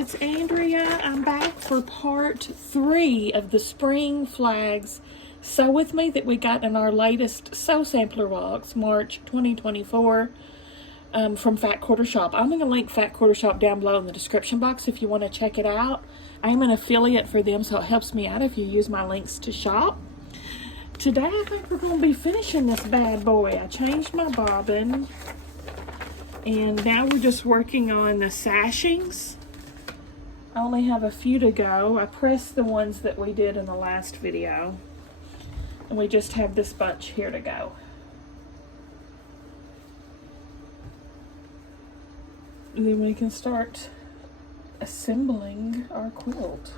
it's Andrea. I'm back for part 3 of the spring flags Sew With Me that we got in our latest Sew Sampler box, March 2024, from Fat Quarter Shop. I'm going to link Fat Quarter Shop down below in the description box if you want to check it out. I'm an affiliate for them, so it helps me out if you use my links to shop. Today I think we're going to be finishing this bad boy. I changed my bobbin, and now we're just working on the sashings. I only have a few to go. I pressed the ones that we did in the last video, and we just have this bunch here to go. And then we can start assembling our quilt.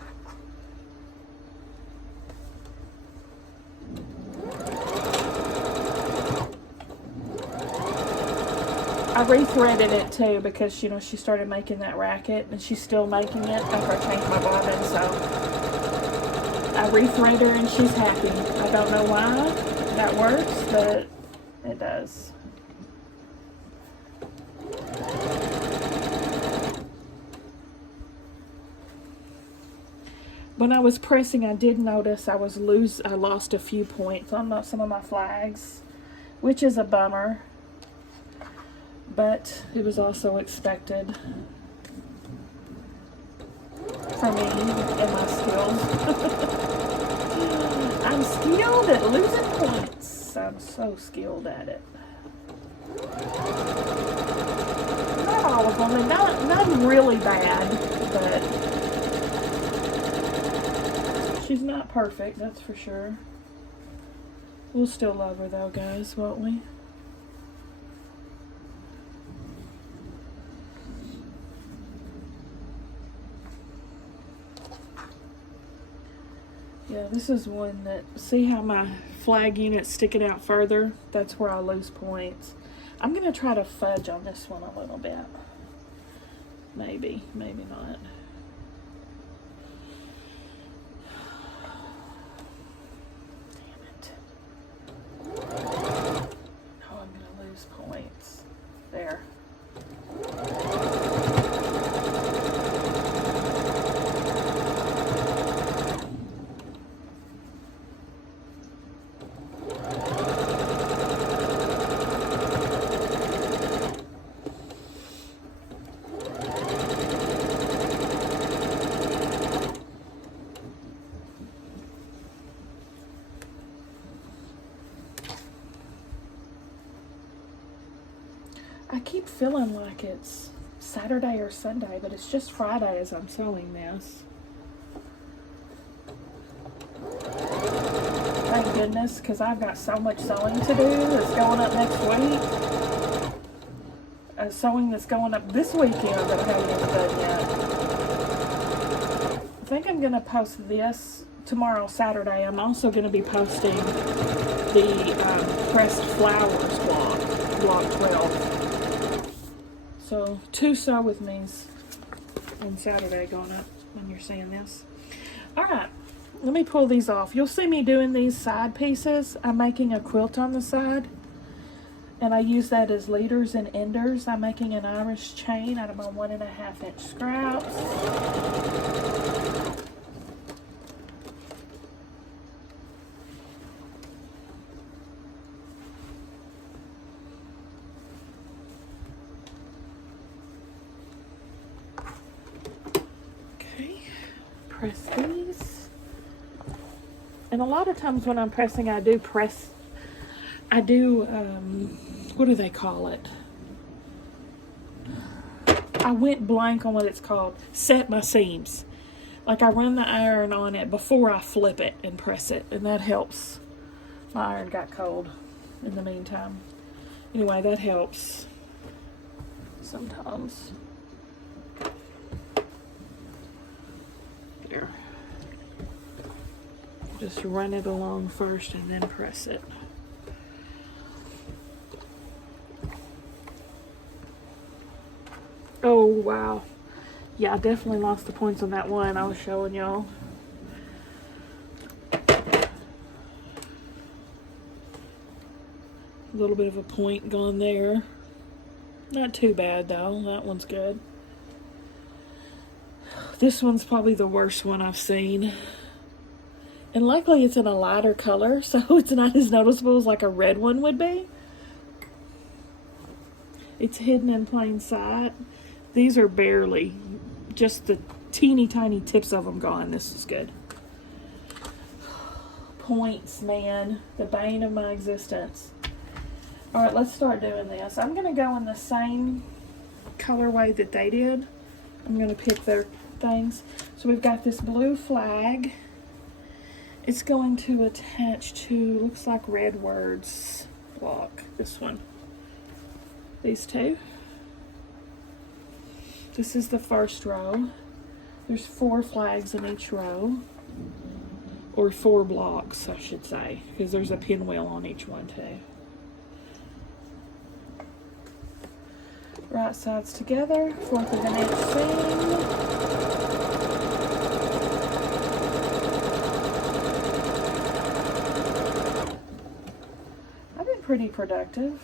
I rethreaded it too because, you know, she started making that racket, and she's still making it after I changed my bobbin, so I rethread her and she's happy. I don't know why that works, but it does. When I was pressing, I did notice I lost a few points on some of my flags, which is a bummer. But it was also expected for me and my skills. I'm skilled at losing points. I'm so skilled at it. Not all of them, and not really bad, but she's not perfect, that's for sure. We'll still love her though, guys, won't we? Yeah, this is one that, see how my flag unit's sticking out further? That's where I lose points. I'm going to try to fudge on this one a little bit. Maybe, maybe not. Damn it. Oh, I'm going to lose points. There. I keep feeling like it's Saturday or Sunday, but it's just Friday as I'm sewing this. Thank goodness, because I've got so much sewing to do that's going up next week. Sewing that's going up this weekend that I haven't even done yet. I think I'm going to post this tomorrow, Saturday. I'm also going to be posting the pressed flowers block 12. So 2 sew with me's on Saturday going up when you're seeing this. Alright, let me pull these off. You'll see me doing these side pieces. I'm making a quilt on the side, and I use that as leaders and enders. I'm making an Irish chain out of my 1.5 inch scraps. Press these, and a lot of times when I'm pressing, what do they call it? I went blank on what it's called. Set my seams. Like I run the iron on it before I flip it and press it, and that helps. My iron got cold in the meantime. Anyway, that helps sometimes. Just run it along first and then press it. Oh, wow. Yeah, I definitely lost the points on that one I was showing y'all. A little bit of a point gone there. Not too bad though, that one's good. This one's probably the worst one I've seen. And luckily it's in a lighter color, so it's not as noticeable as like a red one would be. It's hidden in plain sight. These are barely, just the teeny tiny tips of them gone. This is good. Points, man. The bane of my existence. Alright, let's start doing this. I'm going to go in the same colorway that they did. I'm going to pick their things. So we've got this blue flag. It's going to attach to, looks like red words block. This one. These two. This is the first row. There's 4 flags in each row. Or 4 blocks, I should say. Because there's a pinwheel on each one too. Right sides together. 4th of an inch seam. Pretty productive.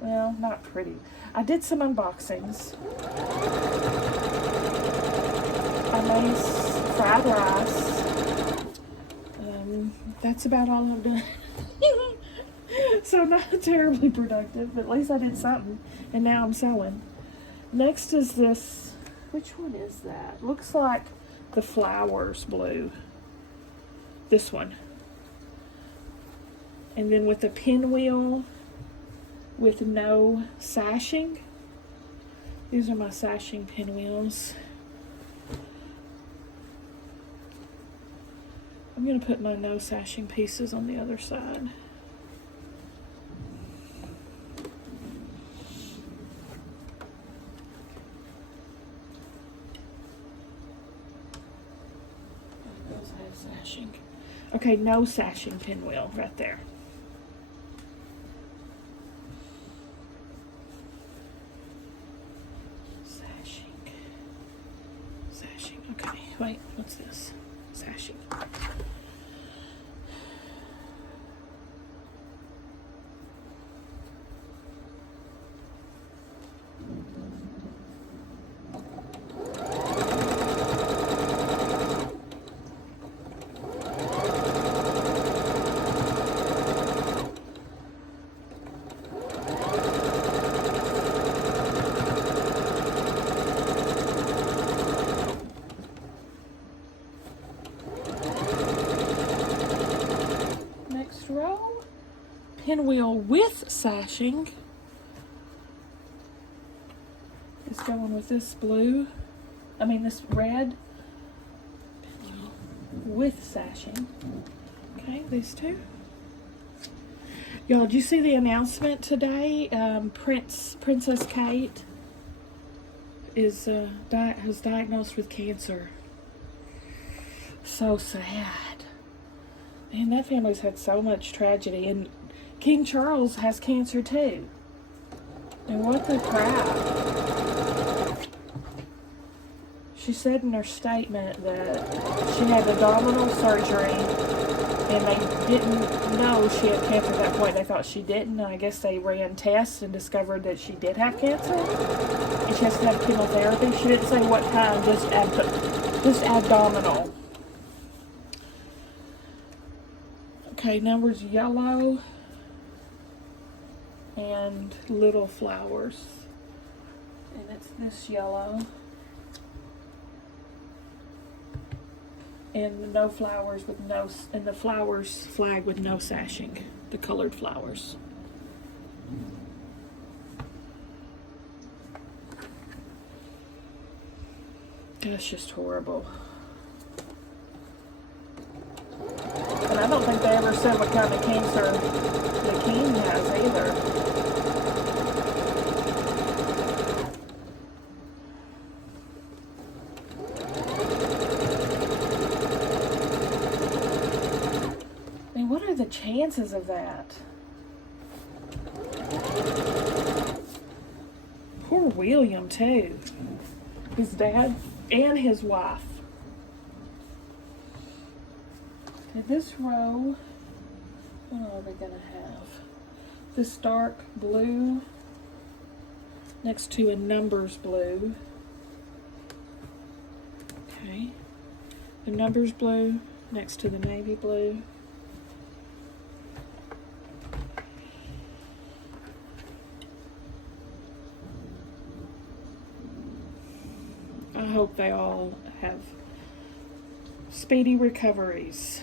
Well, not pretty. I did some unboxings. I made fried rice. That's about all I've done. So not terribly productive, but at least I did something. And now I'm sewing. Next is this. Which one is that? Looks like the flowers blue. This one. And then with a pinwheel with no sashing. These are my sashing pinwheels. I'm going to put my no sashing pieces on the other side. Those have sashing. Okay, no sashing pinwheel right there. Wait, what's this? Sashing. Row, pinwheel with sashing is going with this blue, this red pinwheel with sashing. Okay, these two. Y'all, did you see the announcement today? Princess Kate is was diagnosed with cancer. So sad. Man, that family's had so much tragedy. And King Charles has cancer too. And what the crap. She said in her statement that she had abdominal surgery and they didn't know she had cancer at that point. They thought she didn't. And I guess they ran tests and discovered that she did have cancer. And she has to have chemotherapy. She didn't say what kind, just abdominal. Okay, numbers yellow and little flowers. And it's this yellow. And no flowers with no, and the flowers flag with no sashing, the colored flowers. That's just horrible. And I don't think they ever said what kind of cancer the king has either. I mean, what are the chances of that? Poor William, too. His dad and his wife. This row, what are we going to have? This dark blue next to a numbers blue. The numbers blue next to the navy blue. I hope they all have speedy recoveries.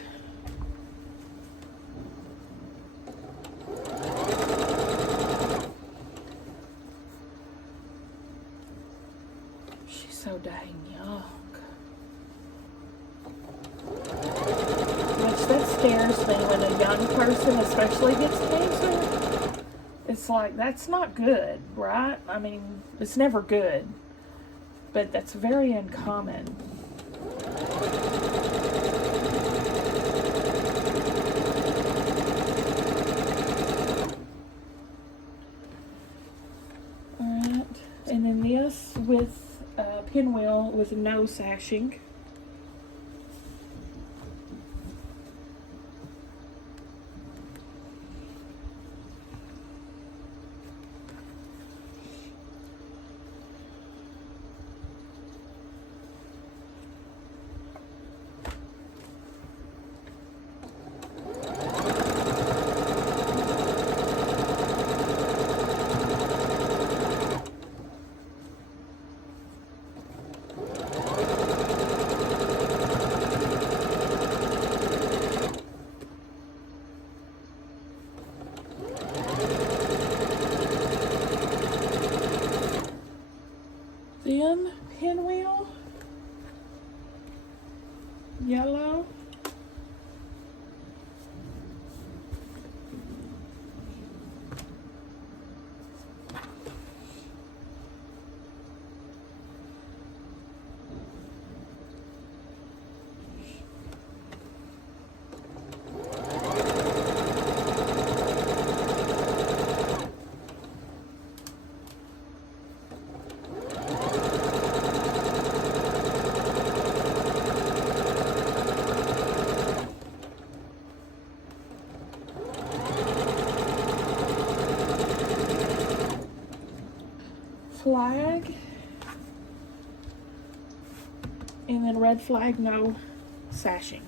She's so dang young. Which that scares me when a young person especially gets cancer. It's like, that's not good, right? I mean, it's never good. But that's very uncommon. Alright, and then this with pinwheel with no sashing. Then pinwheel, yellow, flag, and then red flag, no sashing.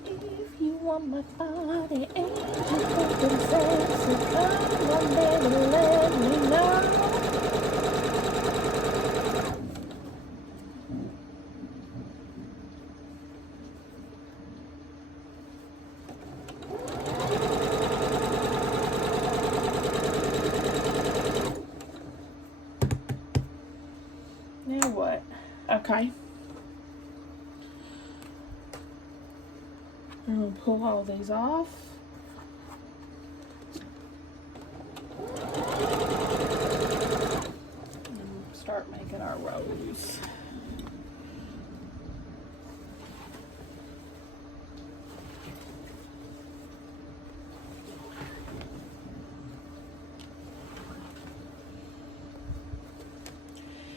If you want my body and you fucking sexy, come on, baby, let me know. Now what? Okay. I'm going to pull all these off. And start making our rows.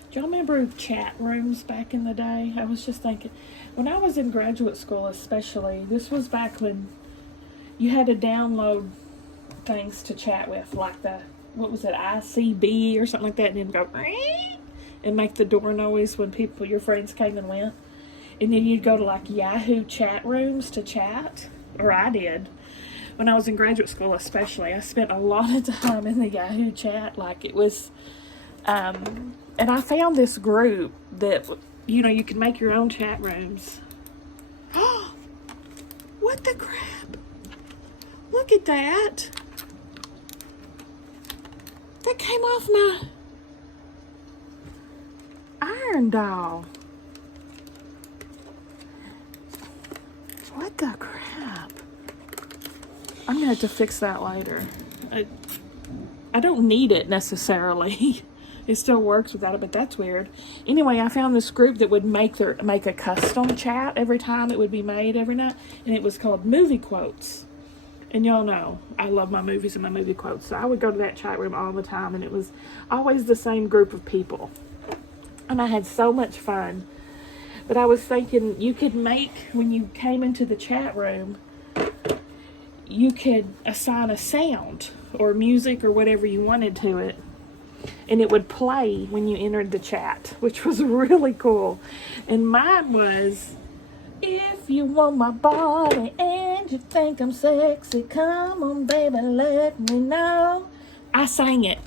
Do y'all remember chat rooms back in the day? I was just thinking, when I was in graduate school especially, this was back when you had to download things to chat with, like the, what was it, ICB or something like that, and then go, and make the door noise when people, your friends came and went. And then you'd go to like Yahoo chat rooms to chat, or I did. When I was in graduate school especially, I spent a lot of time in the Yahoo chat, like it was, and I found this group that, you know, you can make your own chat rooms. Oh, what the crap? Look at that. That came off my iron doll. What the crap? I'm gonna have to fix that later. I don't need it necessarily. It still works without it, but that's weird. Anyway, I found this group that would make a custom chat every time it would be made every night, and it was called Movie Quotes. And y'all know I love my movies and my movie quotes, so I would go to that chat room all the time, and it was always the same group of people, and I had so much fun. But I was thinking you could make, when you came into the chat room, you could assign a sound or music or whatever you wanted to it, and it would play when you entered the chat, which was really cool. And mine was, if you want my body and you think I'm sexy, come on baby, let me know. I sang it.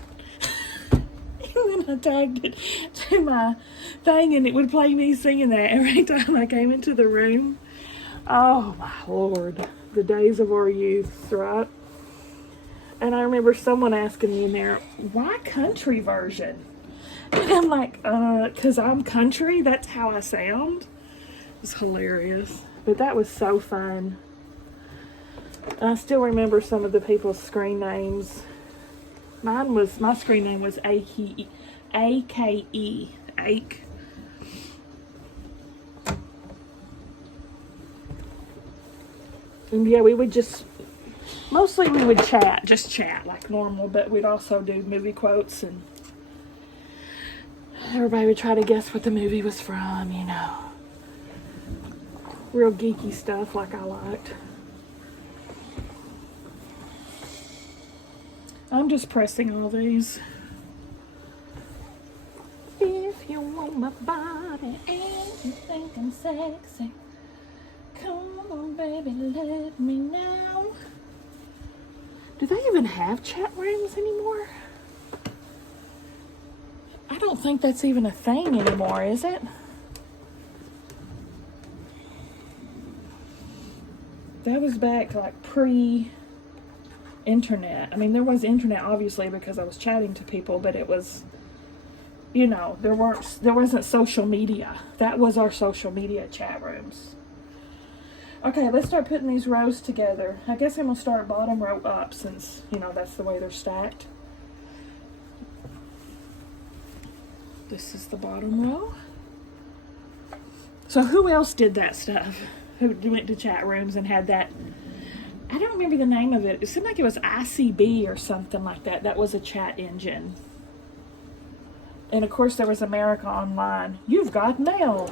And then I tagged it to my thing, and it would play me singing that every time I came into the room. Oh my Lord, the days of our youth, right? And I remember someone asking me in there, why country version? And I'm like, 'cause I'm country, that's how I sound. It's hilarious. But that was so fun. I still remember some of the people's screen names. My screen name was AKE. Ake. And yeah, we would mostly we would just chat like normal, but we'd also do movie quotes, and everybody would try to guess what the movie was from, you know. Real geeky stuff like I liked. I'm just pressing all these. If you want my body and you think I'm sexy, come on baby, let me know. Do they even have chat rooms anymore? I don't think that's even a thing anymore, is it? That was back like pre-internet. I mean, there was internet obviously because I was chatting to people, but it was, you know, there wasn't social media. That was our social media chat rooms. Okay, let's start putting these rows together. I guess I'm gonna start bottom row up since, you know, that's the way they're stacked. This is the bottom row. So who else did that stuff? Who went to chat rooms and had that? I don't remember the name of it. It seemed like it was ICB or something like that. That was a chat engine. And of course there was America Online. You've got mail.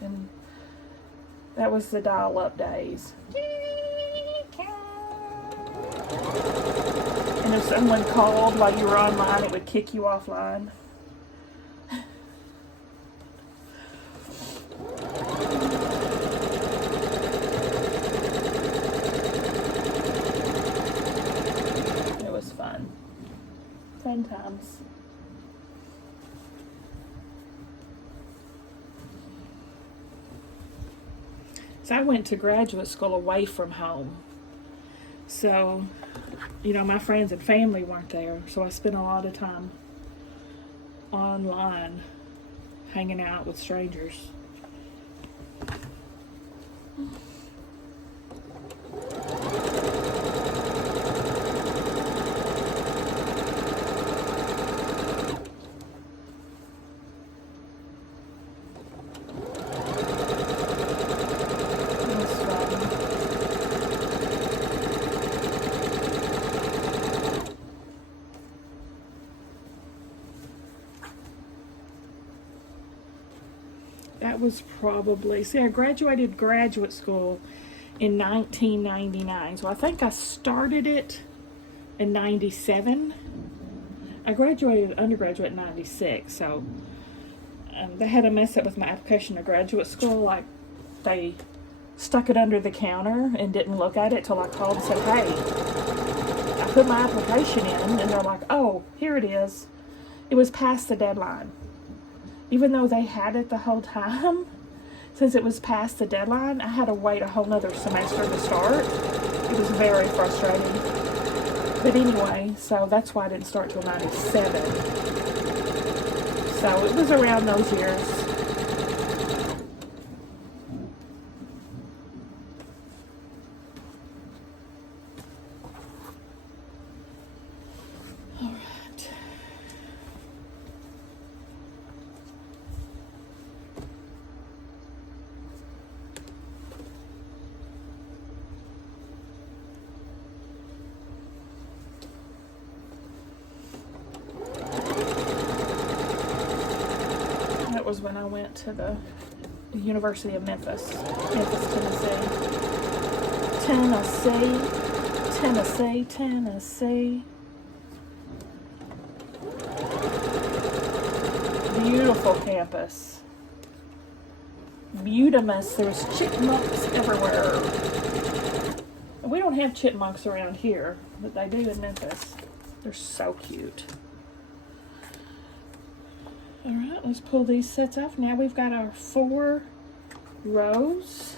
And that was the dial-up days. And if someone called while you were online, it would kick you offline. It was fun. Fun times. So I went to graduate school away from home. So, you know, my friends and family weren't there. So I spent a lot of time online hanging out with strangers. That was probably, see, I graduated graduate school in 1999. So I think I started it in 97. I graduated undergraduate in 96. So they had a mess up with my application to graduate school. Like, they stuck it under the counter and didn't look at it till I called and said, hey, I put my application in, and they're like, oh, here it is. It was past the deadline. Even though they had it the whole time, since it was past the deadline, I had to wait a whole nother semester to start. It was very frustrating. But anyway, so that's why I didn't start till 97. So it was around those years. That was when I went to the University of Memphis, Tennessee. Tennessee. Beautiful campus. Beautimus. There's chipmunks everywhere. We don't have chipmunks around here, but they do in Memphis. They're so cute. All right, let's pull these sets off. Now we've got our 4 rows.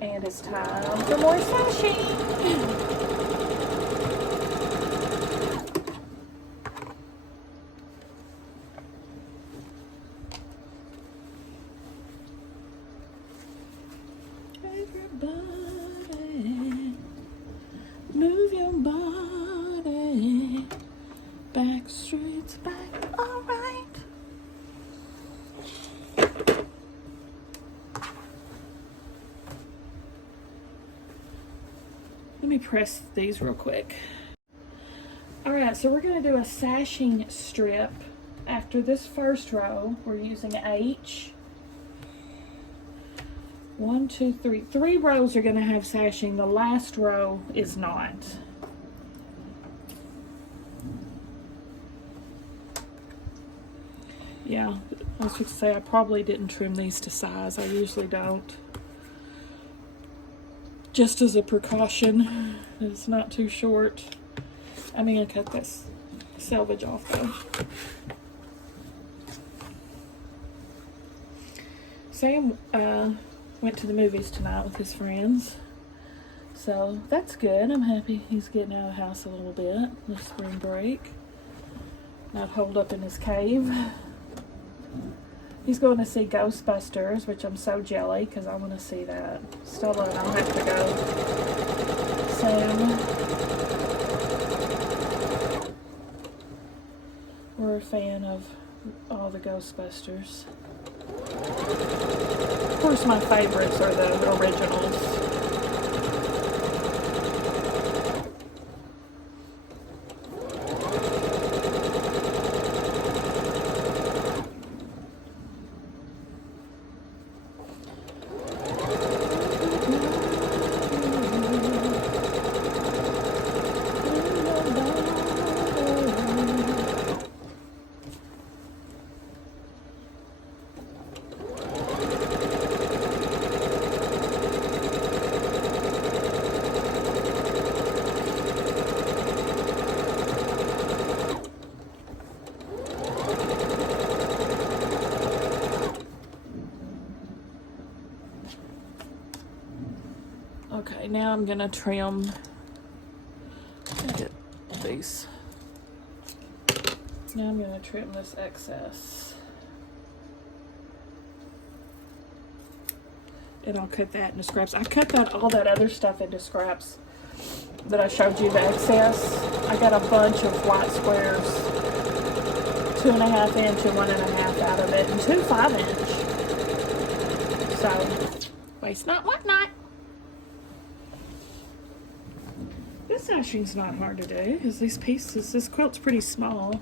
And it's time for more sashing. Everybody, move your body. Back streets back, all right. Let me press these real quick. All right, so we're going to do a sashing strip. After this first row, we're using H. 1, 2, 3. 3 rows are going to have sashing. The last row is not. Yeah, I was going to say I probably didn't trim these to size. I usually don't. Just as a precaution, it's not too short. I'm going to cut this selvage off though. Sam went to the movies tonight with his friends, so that's good. I'm happy he's getting out of the house a little bit this spring break, not holed up in his cave. He's going to see Ghostbusters, which I'm so jelly because I want to see that. Stella and I'll have to go. Sam, we're a fan of all the Ghostbusters. Of course, my favorites are the originals. Okay, now I'm gonna trim these. Now I'm gonna trim this excess. And I'll cut that into scraps. I cut all that other stuff into scraps that I showed you, the excess. I got a bunch of white squares, 2.5 inch and 1.5 out of it, and 2 5-inch. So, waste not, want not. This sashing's not hard to do because these pieces, this quilt's pretty small,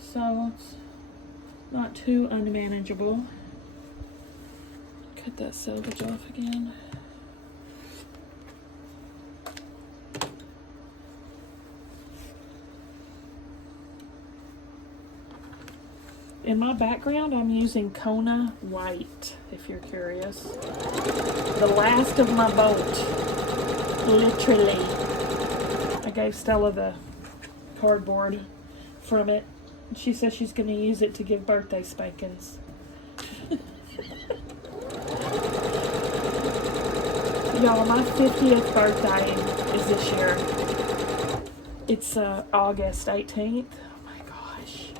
so it's not too unmanageable. Cut that selvage off again. In my background, I'm using Kona white, if you're curious. The last of my bolt. Literally. I gave Stella the cardboard from it. She says she's going to use it to give birthday spankings. Y'all, my 50th birthday is this year. It's August 18th. Oh my gosh.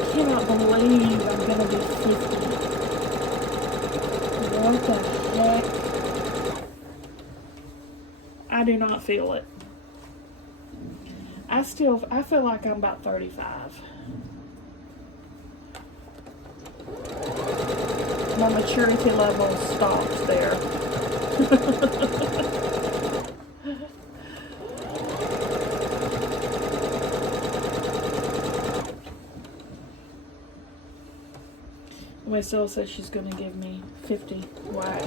I cannot believe I'm going to be 50. What the heck? I do not feel it. I feel like I'm about 35. My maturity level stopped there. Miss Sill says she's going to give me 50 wax.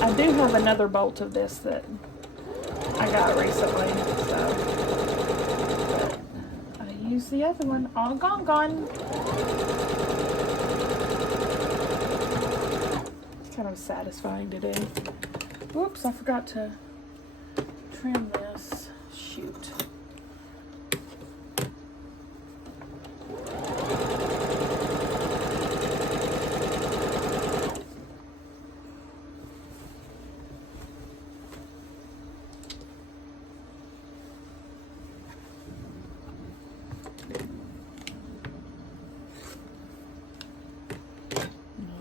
I do have another bolt of this that I got recently, so but I use the other one. All gone. It's kind of satisfying to do. Whoops, I forgot to trim this. Shoot.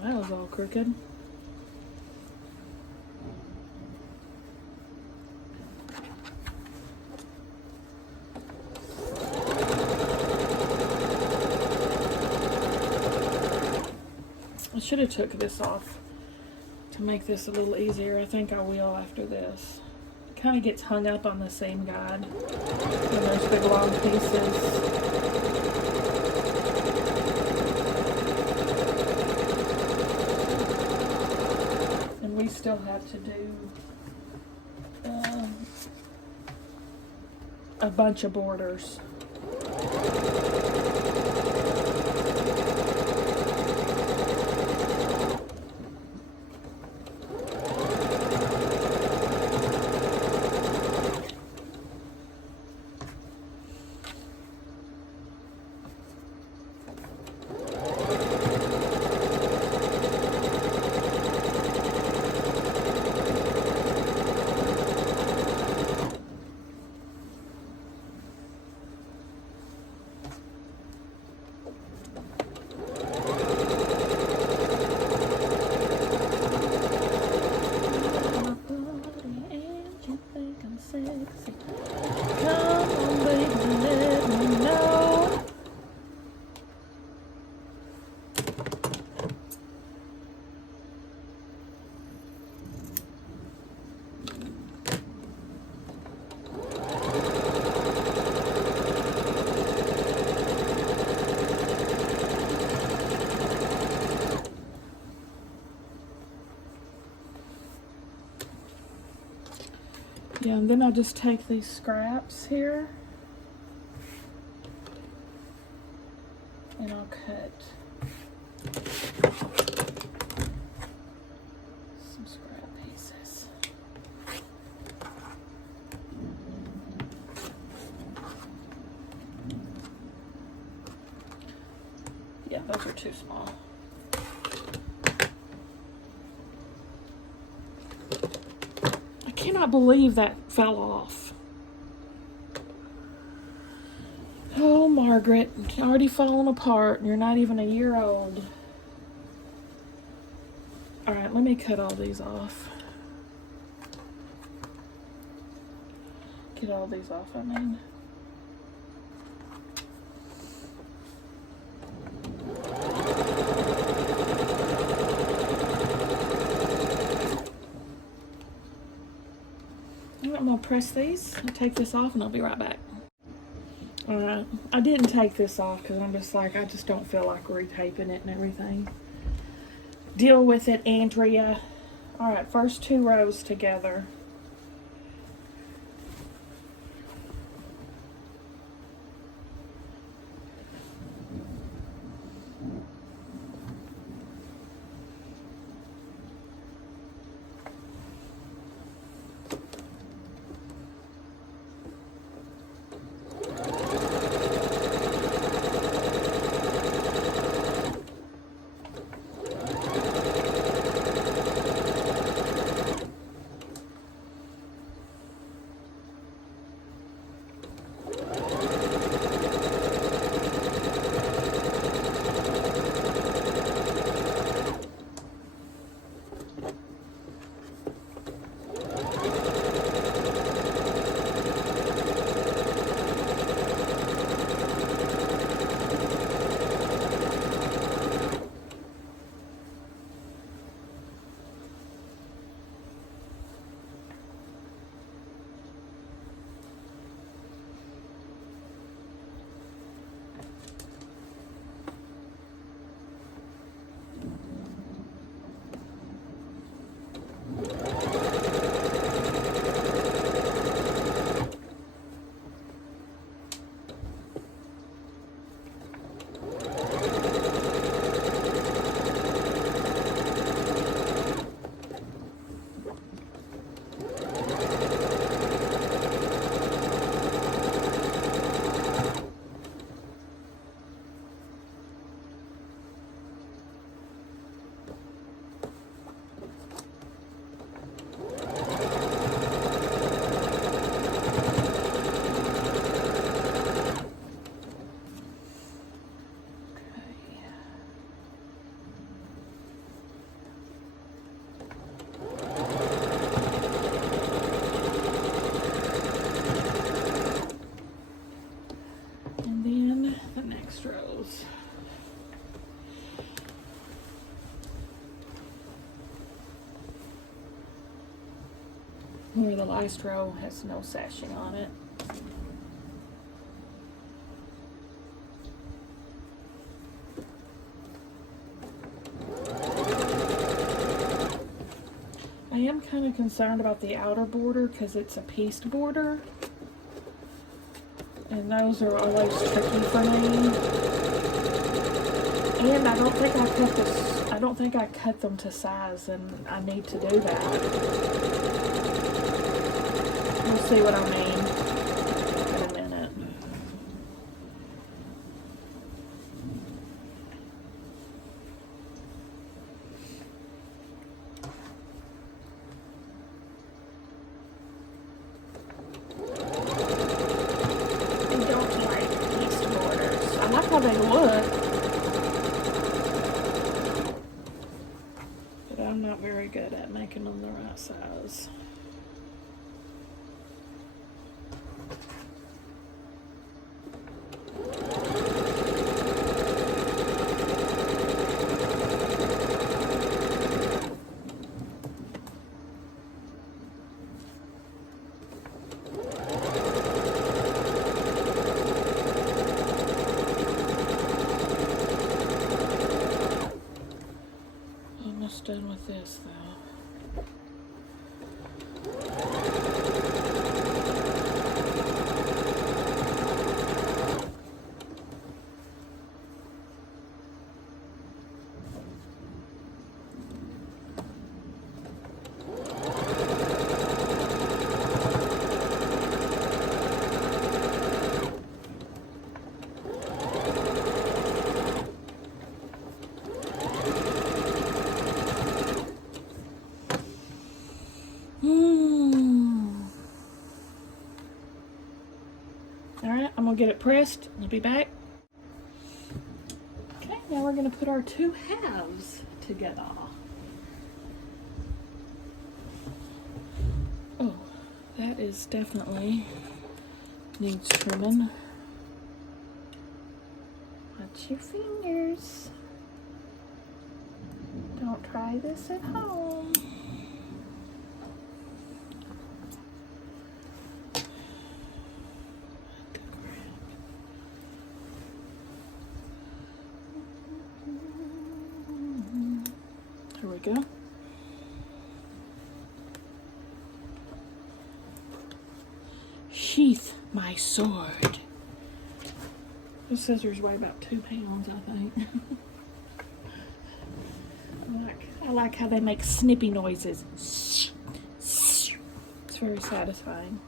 That was all crooked. I should have took this off to make this a little easier. I think I will after this. It kind of gets hung up on the same guide when there's big long pieces. We still have to do a bunch of borders. Yeah, and then I'll just take these scraps here and I'll cut some scrap pieces. Yeah, those are too small. I cannot believe that fell off. Oh, Margaret, you're already falling apart and you're not even a year old. All right, let me cut all these off. Get all these off, I mean. I'm gonna press these and take this off and I'll be right back. Alright, I didn't take this off because I'm just like, I just don't feel like retaping it and everything. Deal with it, Andrea. Alright, first 2 rows together. rows. Where the last row has no sashing on it. I am kind of concerned about the outer border because it's a pieced border. And those are always tricky for me. And I don't think I cut this, I don't think I cut them to size, and I need to do that. You'll see what I mean in a minute. I don't like pieced borders. I like how they look, but I'm not very good at making them the right size. Almost done with this though. Alright, I'm going to get it pressed. I'll be back. Okay, now we're going to put our two halves together. Oh, that is definitely needs trimming. Watch your fingers. Don't try this at home. Here we go. Sheath my sword. Those scissors weigh about 2 pounds, I think. I like how they make snippy noises. It's very satisfying.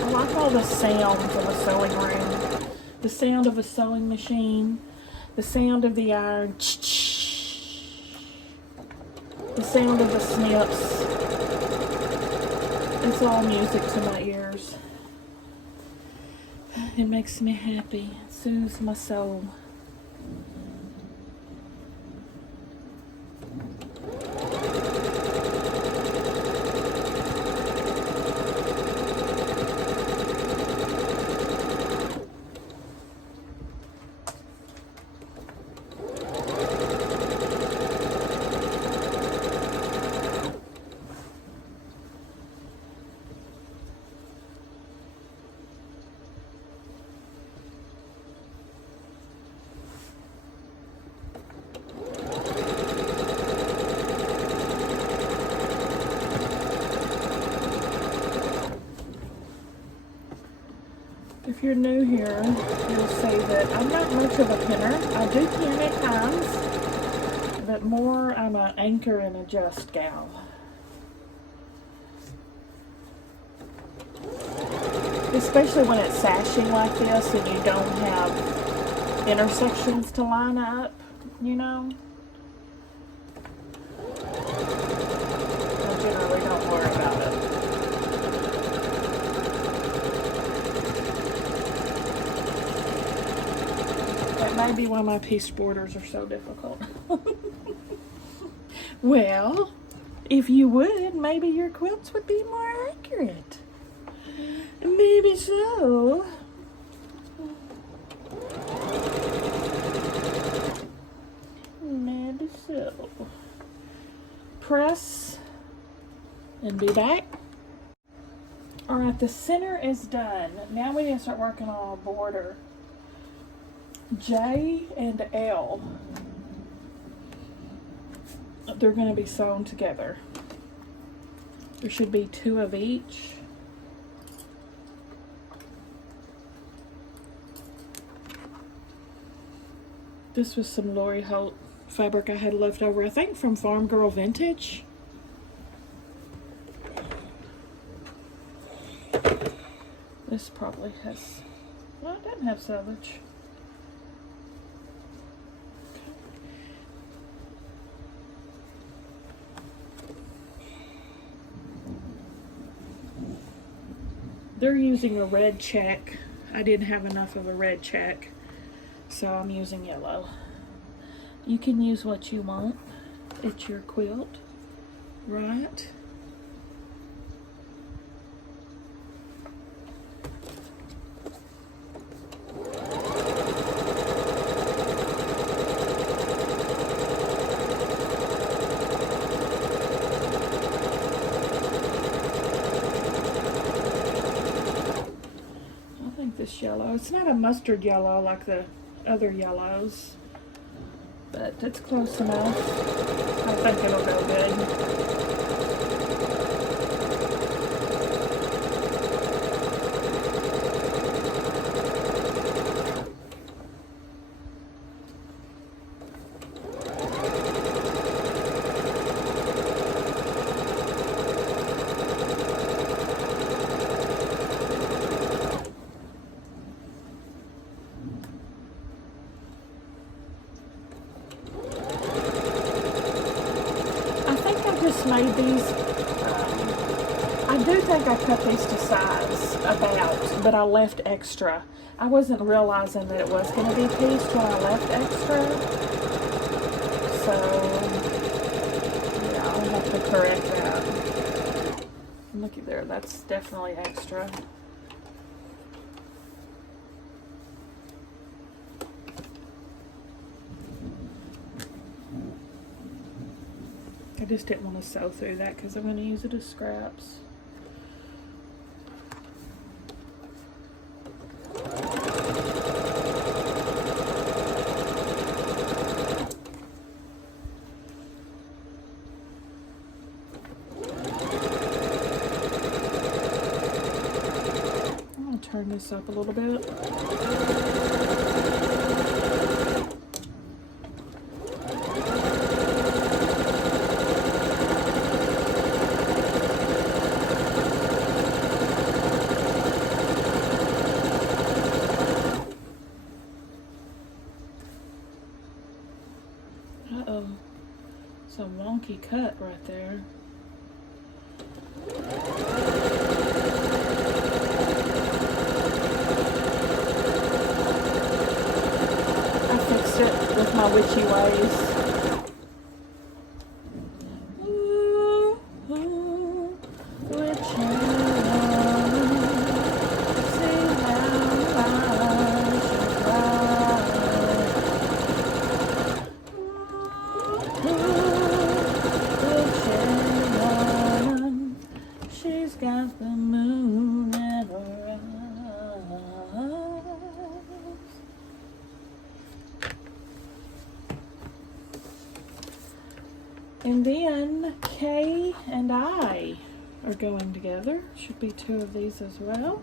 I like all the sounds of a sewing room. The sound of a sewing machine, the sound of the iron, the sound of the snips. It's all music to my ears. It makes me happy. It soothes my soul. If you're new here, you'll see that I'm not much of a pinner. I do pin at times, but more I'm an anchor and adjust gal. Especially when it's sashing like this and you don't have intersections to line up, you know. I generally don't worry about it. That may be why my piece borders are so difficult. Well, if you would, maybe your quilts would be more accurate. so. Maybe so. Press and be back. Alright, the center is done. Now we need to start working on our border. J and L. They're going to be sewn together. There should be 2 of each. This was some Lori Holt fabric I had left over, I think from Farm Girl Vintage. This probably has, well, it doesn't have selvage. They're using a red check. I didn't have enough of a red check, so I'm using yellow. You can use what you want. It's your quilt, right? This yellow. It's not a mustard yellow like the other yellows, but it's close enough. I think it'll go good. Made these, I do think I cut these to size about, but I left extra. I wasn't realizing that it was going to be pieced when I left extra, so yeah, I'll have to correct that. Looky there, that's definitely extra. I just didn't want to sew through that because I'm going to use it as scraps. I'm going to turn this up a little bit. Uh-oh, it's a wonky cut right there. I fixed it with my witchy ways. Got the moon in her eyes. And then K and I are going together. Should be 2 of these as well.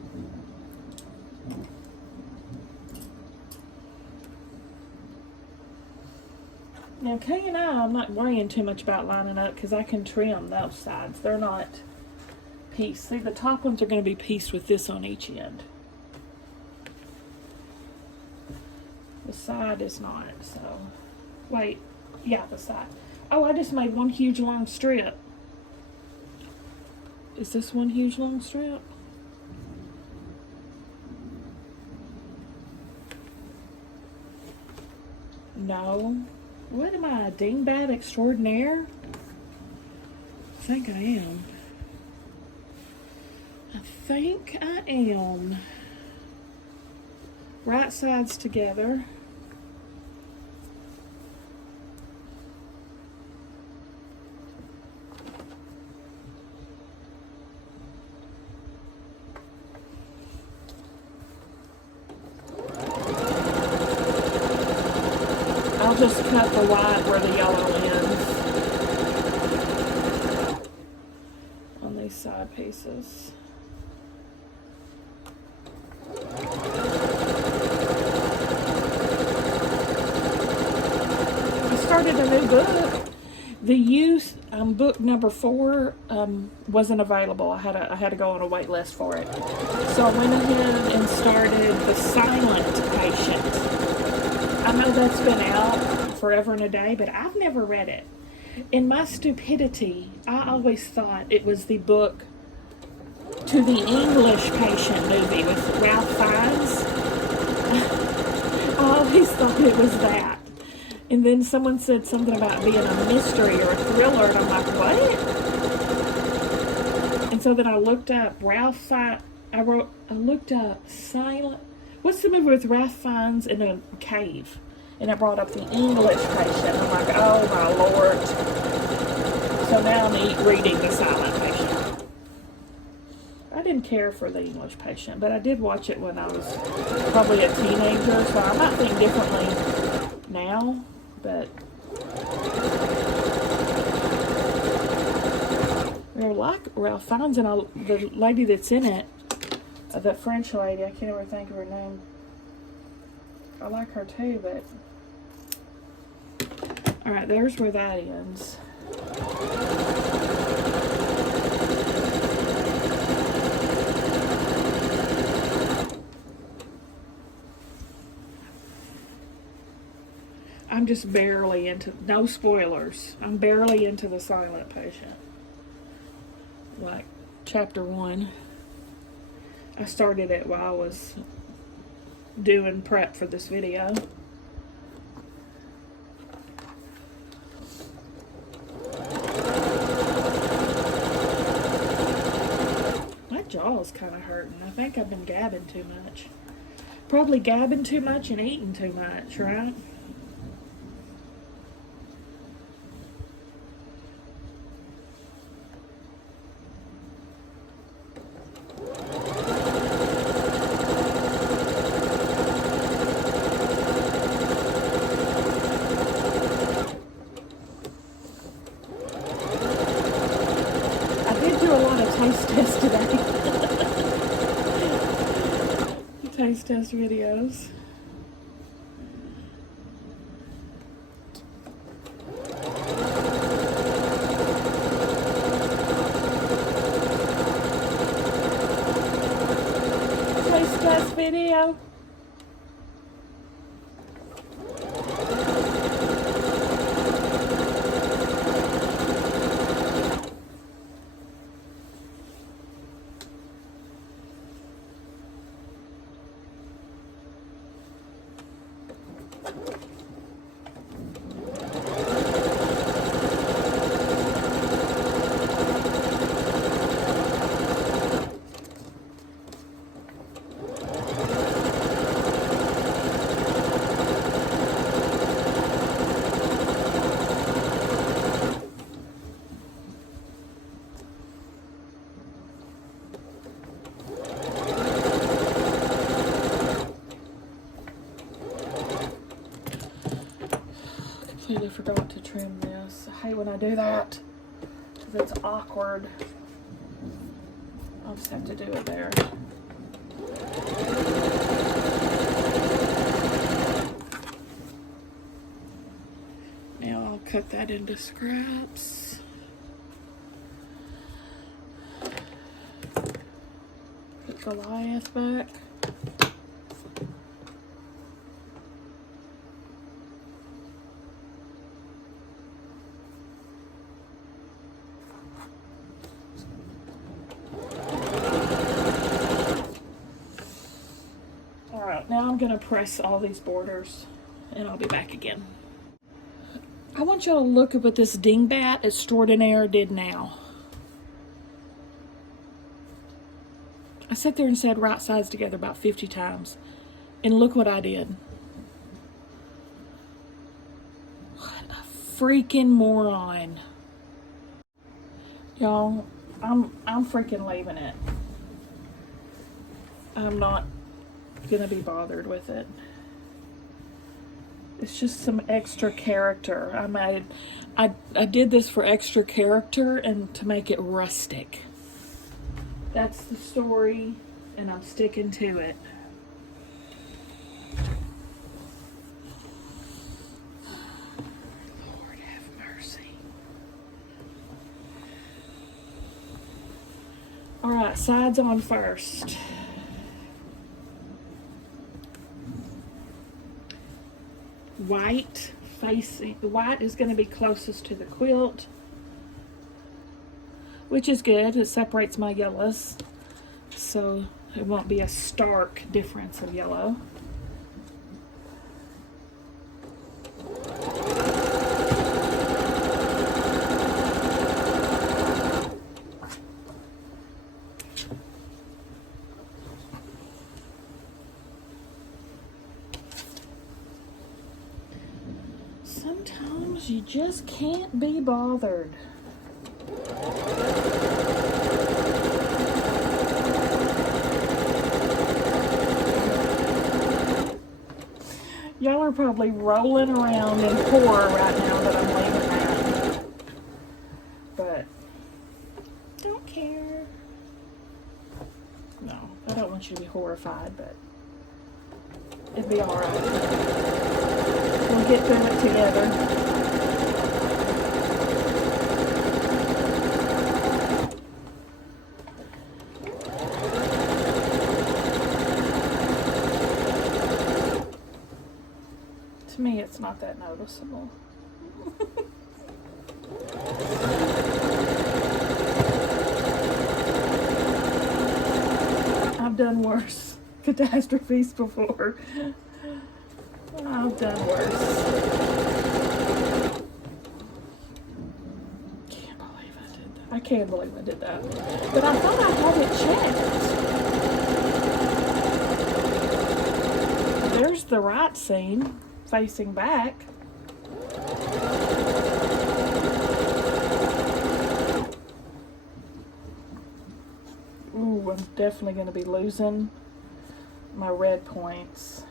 Now K and I'm not worrying too much about lining up because I can trim those sides. They're not piece. See, the top ones are going to be pieced with this on each end. The side is not, so. Wait, yeah, the side. Oh, I just made one huge long strip. Is this one huge long strip? No. What am I, a dingbat extraordinaire? I think I am. I think I am. Right sides together. I'll just cut the white where the yellow ends on these side pieces. I started a new book. The youth book number 4 wasn't available. I had to go on a wait list for it. So I went ahead and started The Silent Patient. I know that's been out forever and a day, but I've never read it. In my stupidity, I always thought it was the book to the English Patient movie with Ralph Fiennes. I always thought it was that. And then someone said something about being a mystery or a thriller, and I'm like, what? And so then I looked up Ralph Fiennes. I looked up Silent. What's the movie with Ralph Fiennes in a cave? And it brought up the English Patient. I'm like, oh my Lord. So now I'm reading The Silent Patient. I didn't care for The English Patient, but I did watch it when I was probably a teenager, so I might think differently now, but I like Ralph Fiennes, and the lady that's in it, the French lady, I can't ever think of her name. I like her too, but alright, there's where that ends. I'm just barely into, no spoilers, I'm barely into The Silent Patient. Like chapter 1. I started it while I was doing prep for this video. My jaw's kind of hurting. I think I've been gabbing too much. Probably gabbing too much and eating too much, right? Taste test videos. Taste test video. Completely forgot to trim this. I hate when I do that because it's awkward. I'll just have to do it there. Now I'll cut that into scraps. Put Goliath back. Now I'm going to press all these borders and I'll be back again. I want y'all to look at what this dingbat extraordinaire did now. I sat there and said right sides together about 50 times. And look what I did. What a freaking moron. Y'all, I'm freaking leaving it. I'm not gonna be bothered with it. It's just some extra character. I did this for extra character and to make it rustic. That's the story, and I'm sticking to it. Lord have mercy. All right, sides on first. White facing, the white is going to be closest to the quilt, which is good. It separates my yellows, so it won't be a stark difference of yellow. Sometimes you just can't be bothered. Y'all are probably rolling around in horror right now that I'm leaving that. But don't care. No, I don't want you to be horrified, but it'd be alright. We'll get through it together. To me, it's not that noticeable. I've done worse catastrophes before. I've done worse. Can't believe I did that. I can't believe I did that. But I thought I had it checked. There's the right seam facing back. Ooh, I'm definitely going to be losing my red points.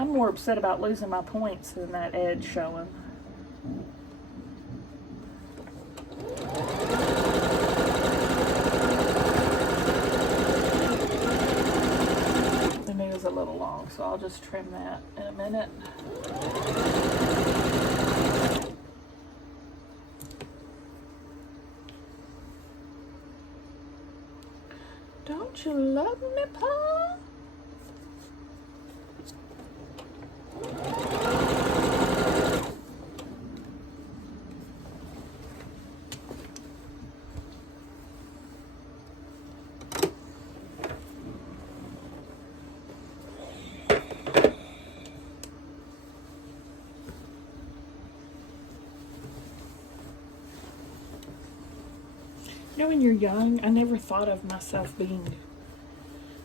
I'm more upset about losing my points than that edge showing. A little long, so I'll just trim that in a minute. Don't you love me, Pa? You know, when you're young, I never thought of myself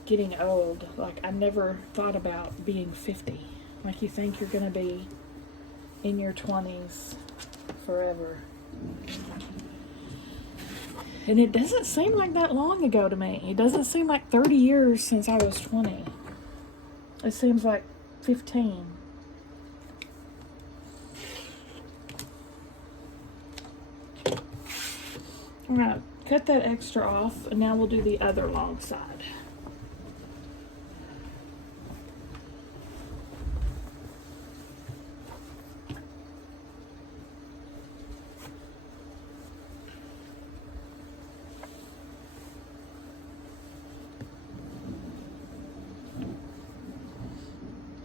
getting old. Like, I never thought about being 50. Like, you think you're going to be in your 20s forever. And it doesn't seem like that long ago to me. It doesn't seem like 30 years since I was 20. It seems like 15. All right. Cut that extra off, and now we'll do the other long side.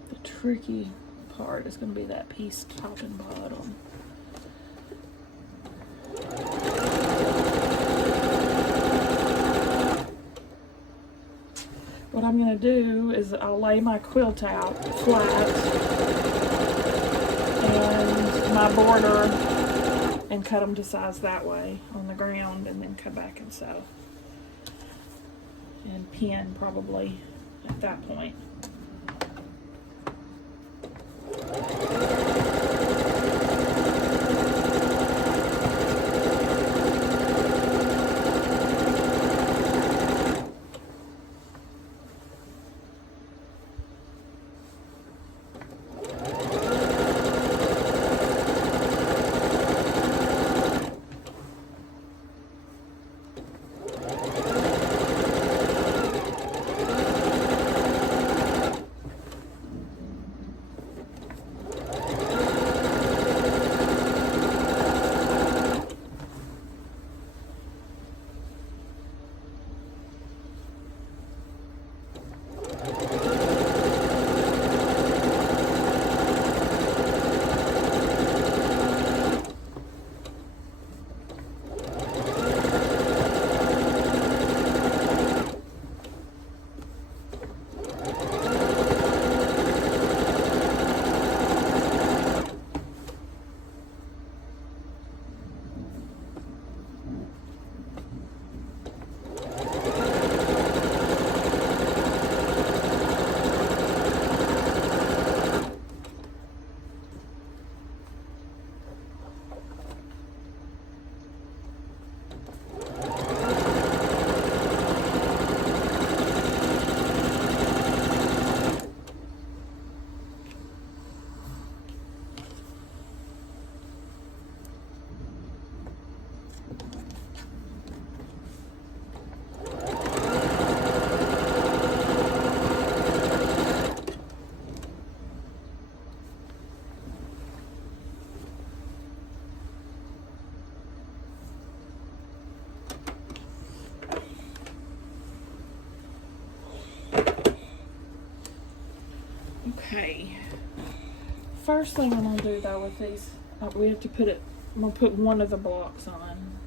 The tricky part is going to be that piece top and bottom. What I'm going to do is I'll lay my quilt out flat my border and cut them to size that way on the ground, and then come back and sew. And pin probably at that point. Okay, first thing I'm gonna do though with these, we have to put it, I'm gonna put one of the blocks on.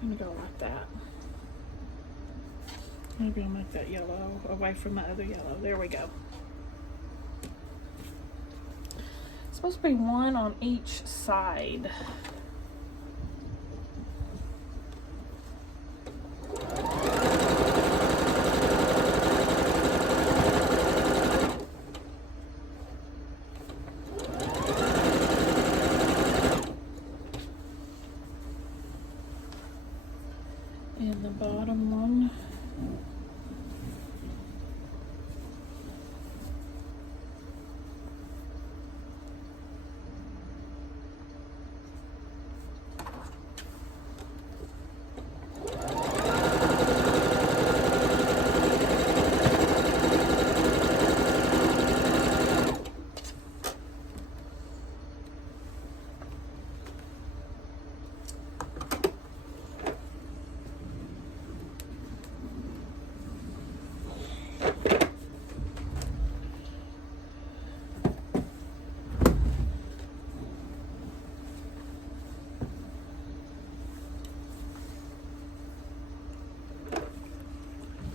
I'm gonna go like that. Maybe I'll make that yellow away from the other yellow. There we go. It's supposed to be one on each side. And the bottom one.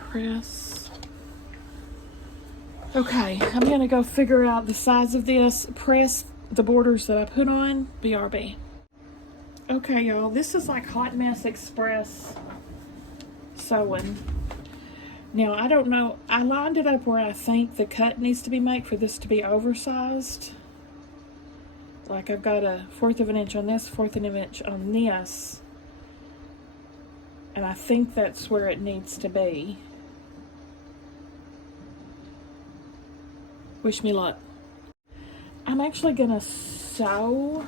Press. Okay, I'm gonna go figure out the size of this, press the borders that I put on, BRB. Okay, y'all, this is like Hot Mess Express sewing. Now, I don't know, I lined it up where I think the cut needs to be made for this to be oversized. Like I've got a 1/4 of an inch on this, 1/4 of an inch on this. And I think that's where it needs to be. Wish me luck. I'm actually gonna sew.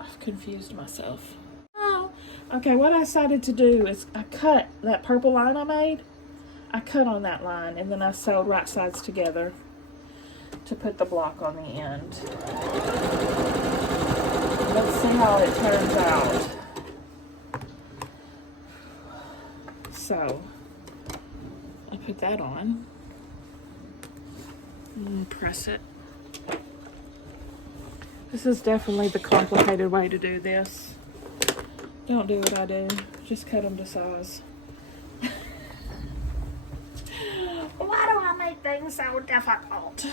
I've confused myself. Oh, okay, what I decided to do is I cut that purple line I made. I cut on that line and then I sewed right sides together to put the block on the end. Let's see how it turns out. So, I put that on and press it. This is definitely the complicated way to do this. Don't do what I do. Just cut them to size. Why do I make things so difficult?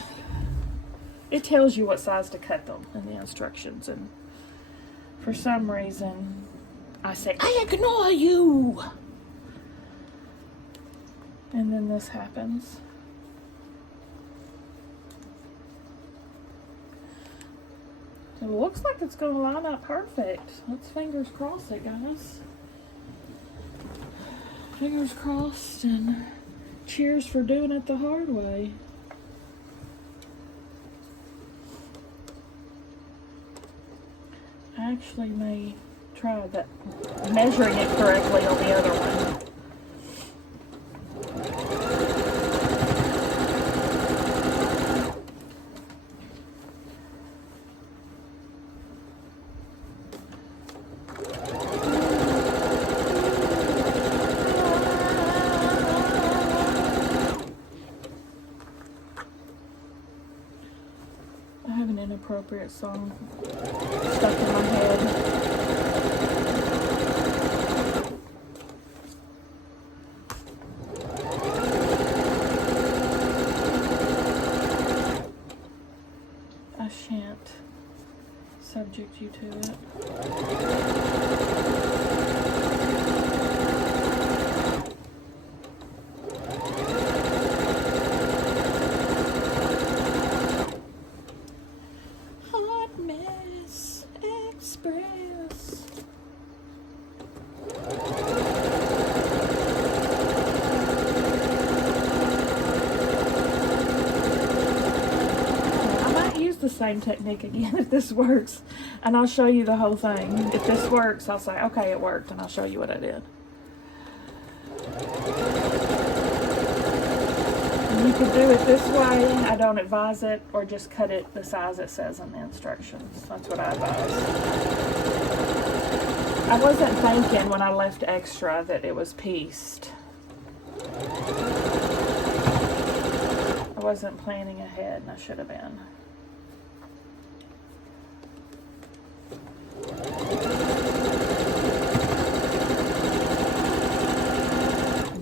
It tells you what size to cut them in the instructions, and for some reason I say, I ignore you! And then this happens. So it looks like it's going to line up perfect. Let's fingers cross it, guys. Fingers crossed, and cheers for doing it the hard way. I actually may try that, measuring it correctly on the other one. I have an inappropriate song stuck in my head. I shan't subject you to it. Hot Mess Express. The same technique again if this works, and I'll show you the whole thing. If this works, I'll say okay, it worked, and I'll show you what I did. And you could do it this way. I don't advise it, or just cut it the size it says in the instructions. That's what I advise. I wasn't thinking when I left extra that it was pieced. I wasn't planning ahead, and I should have been.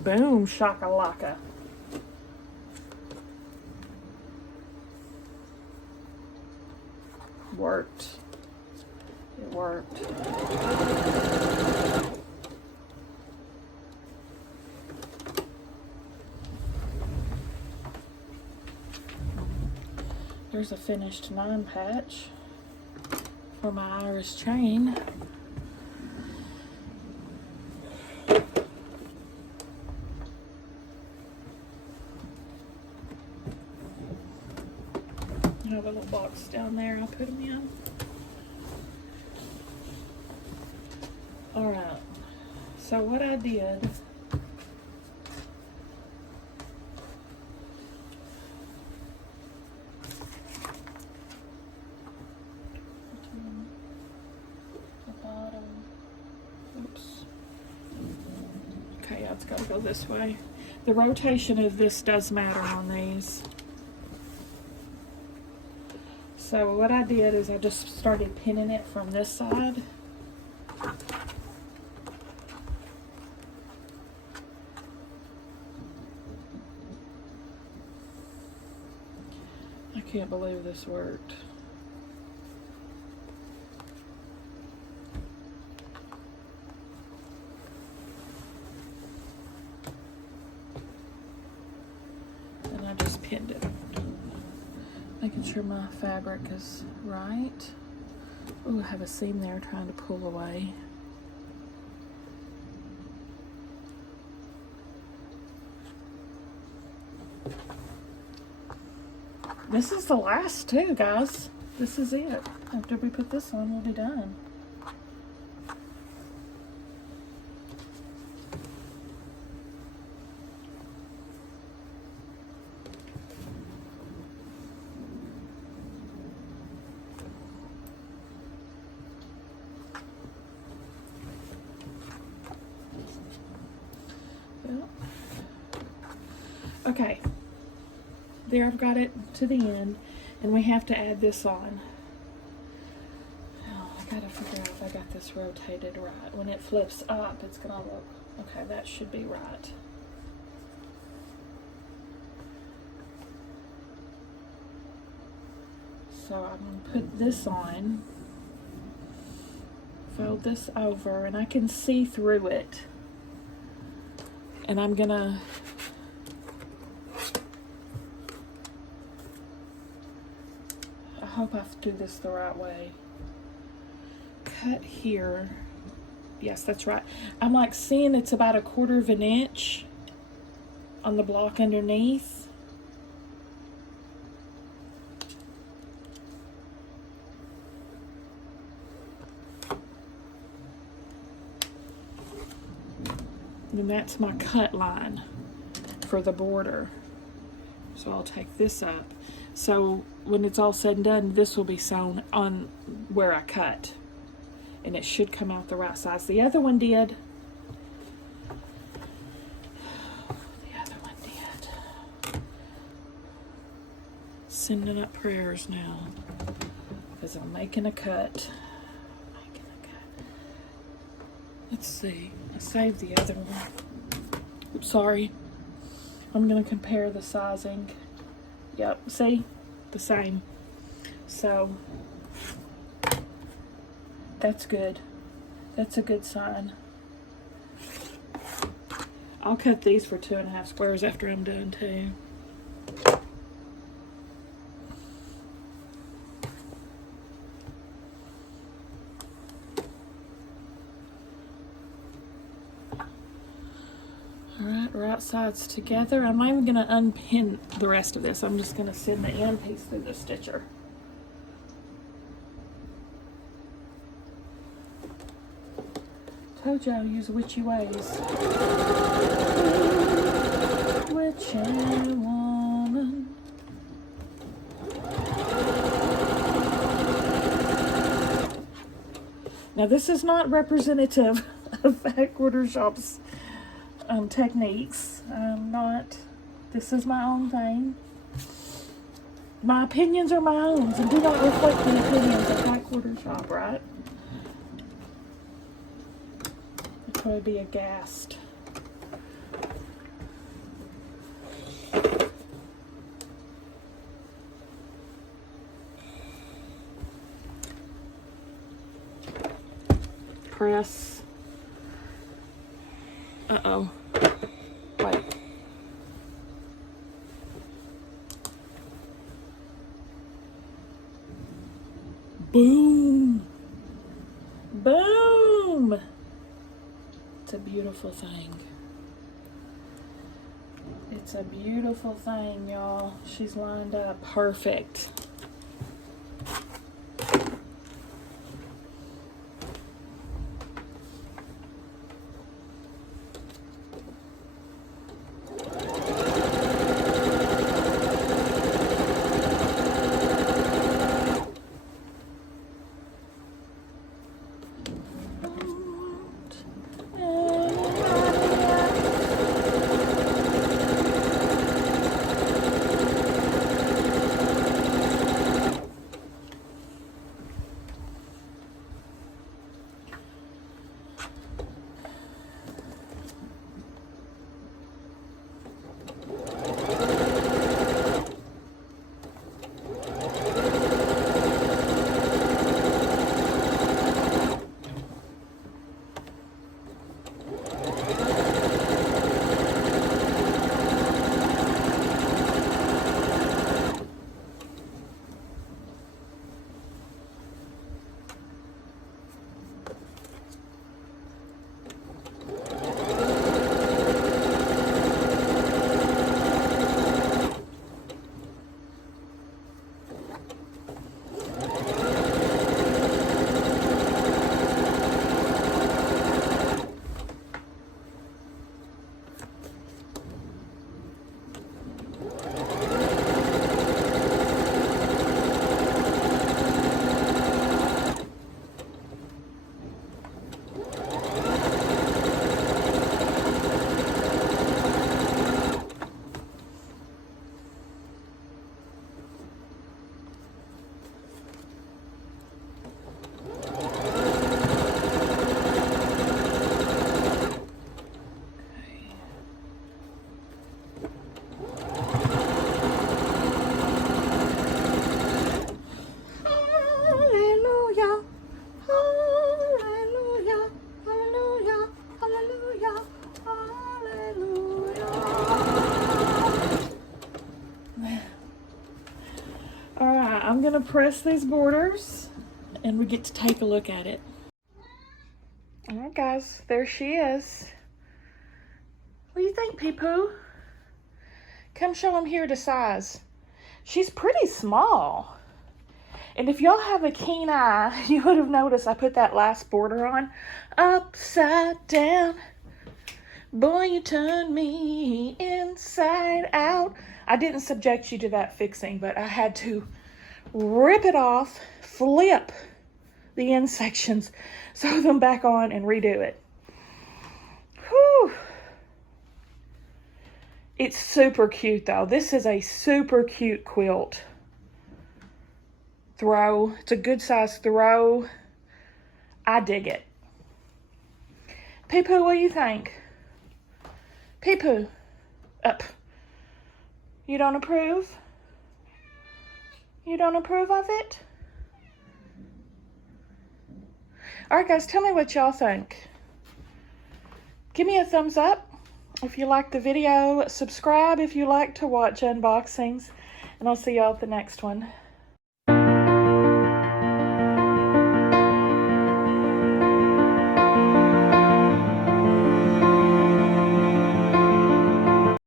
Boom, shakalaka. Worked. It worked. There's a finished 9 patch for my iris chain. I have a little box down there I'll put them in. Alright, so what I did, the bottom, oops, okay, it's got to go this way. The rotation of this does matter on these. So what I did is I just started pinning it from this side. I can't believe this worked. And I just pinned it. Making sure my fabric is right. Oh, I have a seam there trying to pull away. This is the last two, guys. This is it. After we put this on, we'll be done. Okay, there I've got it to the end, and we have to add this on. Oh, I gotta figure out if I got this rotated right. When it flips up, it's gonna look, okay, that should be right. So I'm gonna put this on, fold this over, and I can see through it. And I'm gonna I hope I do this the right way. Cut here. Yes, that's right. I'm like seeing it's about 1/4 of an inch on the block underneath. And that's my cut line for the border. So I'll take this up. So when it's all said and done, this will be sewn on where I cut. And it should come out the right size. The other one did. The other one did. Sending up prayers now. Because I'm making a cut. Let's see. I saved the other one. Oops, sorry. I'm going to compare the sizing. Yep, see? The same. So, that's good. That's a good sign. I'll cut these for 2.5 squares after I'm done too. Alright, right sides together. I'm not even going to unpin the rest of this. I'm just going to send the end piece through the stitcher. Told you I'll use witchy ways. Witchy woman. Now this is not representative of Fat Quarter Shop's techniques. This is my own thing. My opinions are my own and do not reflect the opinions of Fat Quarter Shop, right? I'd probably be aghast. Press. Uh-oh. Wait. Boom. Boom. It's a beautiful thing. It's a beautiful thing, y'all. She's lined up perfect. gonna press these borders and we get to take a look at it. All right, guys, there she is. What do you think, Pee-Poo? Come show them here to size. She's pretty small. And if y'all have a keen eye, you would have noticed I put that last border on upside down. Boy, you turned me inside out. I didn't subject you to that fixing, but I had to rip it off, flip the end sections, sew them back on, and redo it. Whew. It's super cute, though. This is a super cute quilt. Throw. It's a good size throw. I dig it. Pee-Poo, what do you think? Pee-Poo, up. You don't approve? You don't approve of it? All right, guys, tell me what y'all think. Give me a thumbs up if you like the video. Subscribe if you like to watch unboxings. And I'll see y'all at the next one.